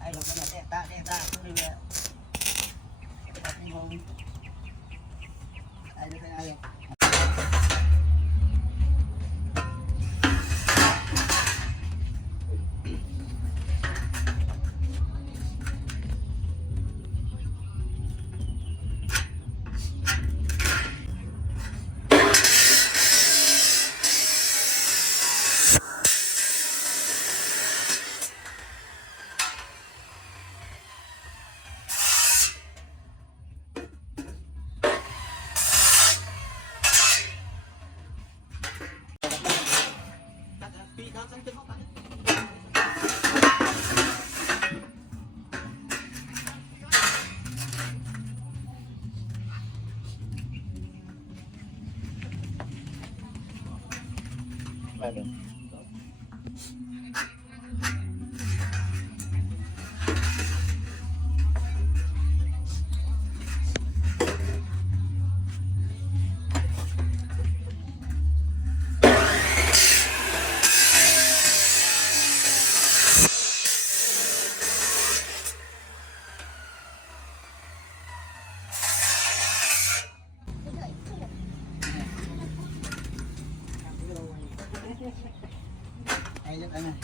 ai lúc nó tẹt ta cũng được ai được ai được. Đây rất anh này.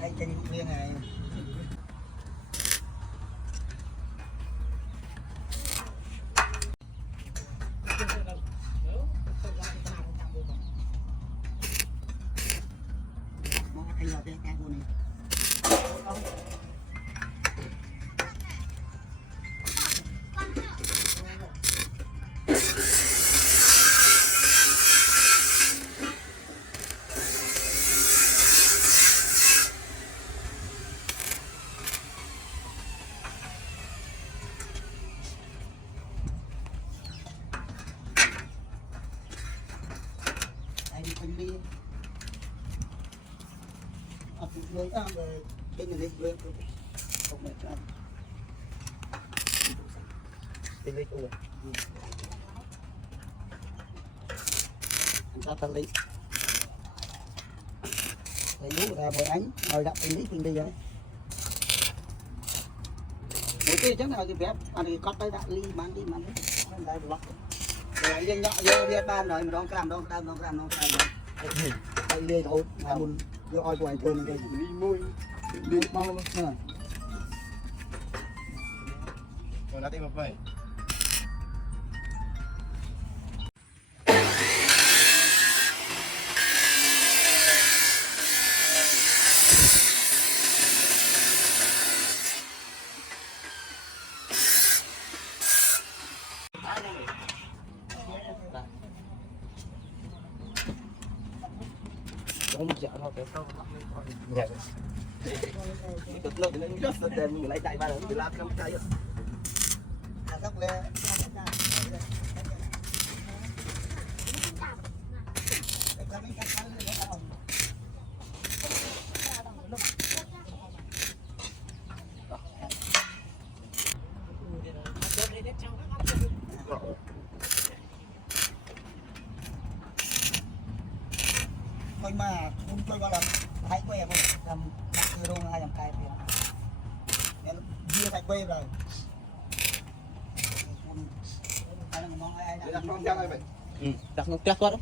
Đây trên viên này. Anh vào cái con này. Anh đi học lối về bên này lên không phải cho đi lấy ủa ta ta lấy lú ra bồi ánh rồi đặt bên lý đi vậy mỗi cái chắc nào thì bé anh thì cắt tới đặt ly bán đi đây block rồi liên nhọ vô liên ban rồi mà đong cam đây liên thôi muốn vô oi của anh cơn đây đi môi đi bao nữa rồi đã tìm một vậy không sợ thôi cái sau dạ cực lực lên rất là tiền mình lại chạy ba lần mình làm không chạy sắp lên thôi mà không chơi bao lần hãy quay em làm từ đâu hai làm cài thì chia thành quay rồi đặt con chắc vậy đặt con chắc quá đó